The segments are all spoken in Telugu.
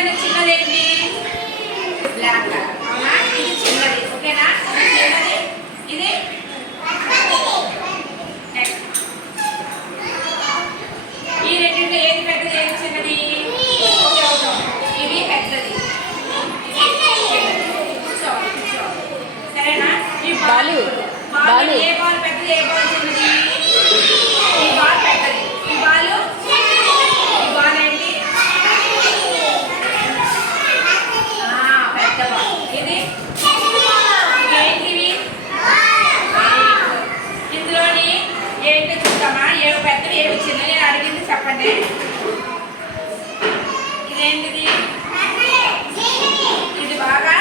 అన్నిటికన్నా చిన్నదేంటి? Black colour. అవునా? ఇది చిన్నది. ఓకేనా? చిన్నది ఇది ఈ రెండింటిలో ఏది పెద్దది ఏది చిన్నది? ఇది పెద్దది. సరేనా? ఈ బాల్ ఏ బాల్ పెద్దది ఏ బాల్ చిన్నది? ఈ బాల్ పెద్దది. ఈ బాల్ ఏంటి? పెద్ద బాల్. ఇది ఏంటివి? ఇందులోని ఏంటి చూద్దామా? ఏవి పెద్దవి ఏవి చిన్నవి? నేను అడిగింది చెప్పండి. ఇదేంటిది? ఇది బాగా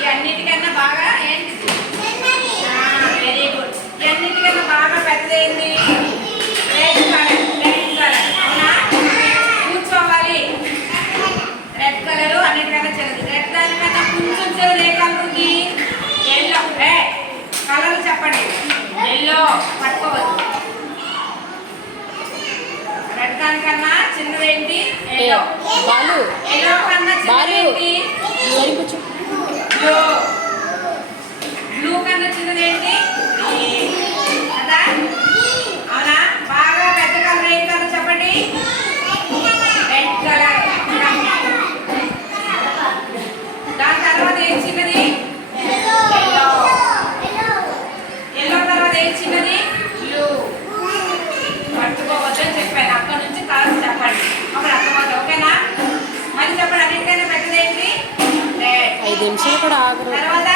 ఈ అన్నిటికన్నా బాగా ఏంటిది? Very good. ఈ అన్నిటికన్నా బాగా పెద్దదేంటి? Red colour. Red colour. అవునా? కూర్చోవాలి. రెడ్ కలర్ అన్నిటికన్నా చిన్నది. రెడ్ దానికన్నా కొంచెం చిన్నది ఏ కలర్ ఉంది? ఎల్లో. కలర్ చెప్పండి. ఎల్లో. పట్టుకోవద్దు. రెడ్ దానికన్నా చిన్నదేంటి? ఎల్లో. ఎల్లో కన్నా చిన్నదేంటి? బ్లూ. బ్లూ కన్నా చిన్నదేంటి? కదా? అవునా? బాగా పెద్ద కలర్ ఏం కలర్ చెప్పండి? Red colour. దాని తర్వాత ఏం చిన్నది? ఎల్లో. ఎల్లో తర్వాత ఏం చిన్నది? బ్లూ. పట్టుకోవద్దని చెప్పాను. అక్కడ నుంచి కలర్ చెప్పండి. అప్పుడు అర్థమవుతుంది. ఓకేనా? మళ్ళీ చెప్పండి. అన్నిటికైనా పెద్దదేంటి? రెడ్. 5 నిమిషాలు కూడా ఆగరు. తర్వాత